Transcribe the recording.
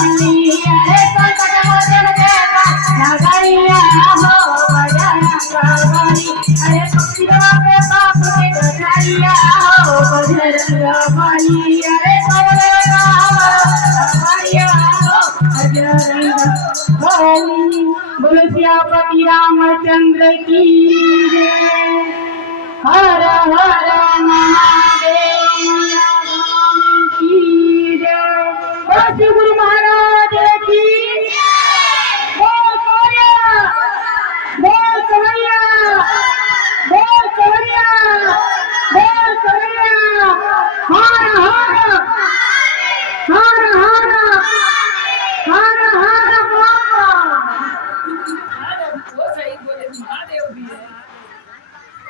अरे संकट मोचन देता नगरिया हो बजरंग बली। अरे पक्षियों के पाप के गठरिया हो बजरंग बली। अरे सबले बोलो सियापति रामचंद्र की जय। हर हर